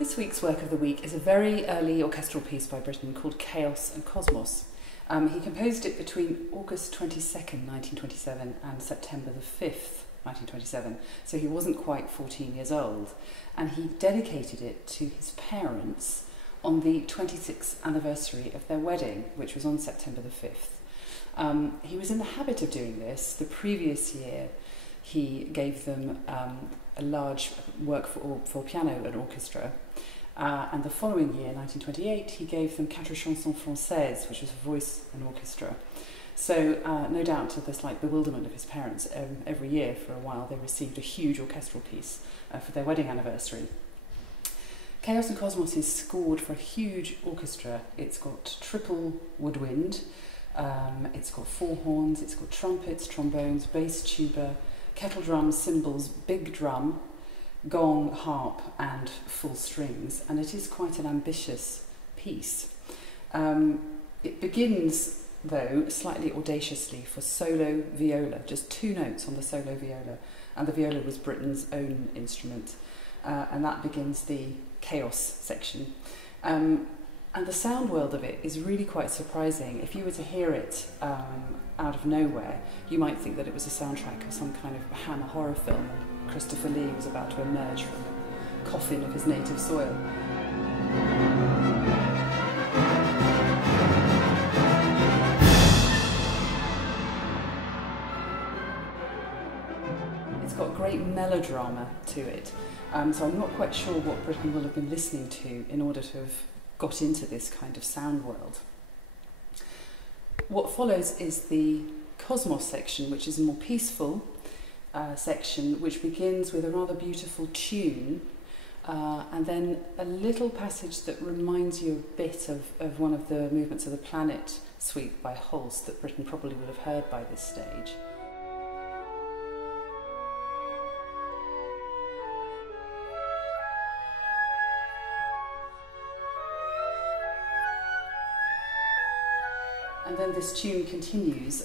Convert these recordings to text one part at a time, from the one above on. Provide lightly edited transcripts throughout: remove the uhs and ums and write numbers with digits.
This week's work of the week is a very early orchestral piece by Britten called Chaos and Cosmos. He composed it between August 22nd, 1927 and September the 5th, 1927, so he wasn't quite 14 years old. And he dedicated it to his parents on the 26th anniversary of their wedding, which was on September the 5th. He was in the habit of doing this. The previous year he gave them a large work for piano and orchestra, and the following year, 1928, he gave them Quatre chansons françaises, which was a voice and orchestra. So no doubt to the slight bewilderment of his parents, every year for a while they received a huge orchestral piece for their wedding anniversary. Chaos and Cosmos is scored for a huge orchestra. It's got triple woodwind, it's got four horns, it's got trumpets, trombones, bass tuba, kettle drums, cymbals, big drum, gong, harp and full strings, and it is quite an ambitious piece. It begins, though, slightly audaciously for solo viola, just two notes on the solo viola, and the viola was Britten's own instrument, and that begins the chaos section. And the sound world of it is really quite surprising. If you were to hear it out of nowhere, you might think that it was a soundtrack of some kind of Hammer horror film. Christopher Lee was about to emerge from the coffin of his native soil. It's got great melodrama to it, so I'm not quite sure what Britten will have been listening to in order to have got into this kind of sound world. What follows is the Cosmos section, which is a more peaceful section, which begins with a rather beautiful tune, and then a little passage that reminds you a bit of one of the movements of the Planet Suite by Holst that Britten probably would have heard by this stage. And then this tune continues,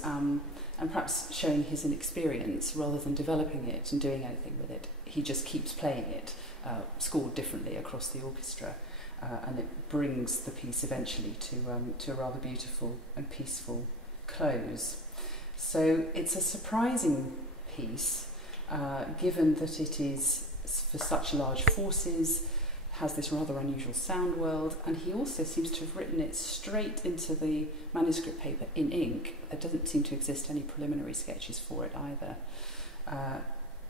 and perhaps showing his inexperience rather than developing it and doing anything with it. He just keeps playing it, scored differently across the orchestra, and it brings the piece eventually to a rather beautiful and peaceful close. So it's a surprising piece, given that it is for such large forces, has this rather unusual sound world, and he also seems to have written it straight into the manuscript paper in ink. There doesn't seem to exist any preliminary sketches for it either.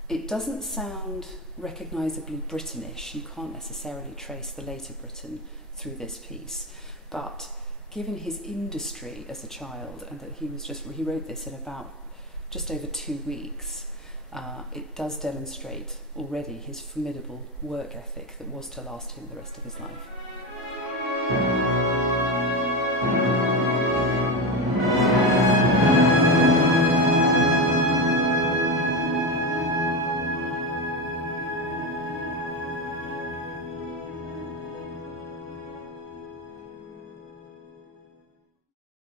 It doesn't sound recognisably Brittonish. You can't necessarily trace the later Britten through this piece, but given his industry as a child and that he wrote this in about just over 2 weeks, it does demonstrate already his formidable work ethic that was to last him the rest of his life.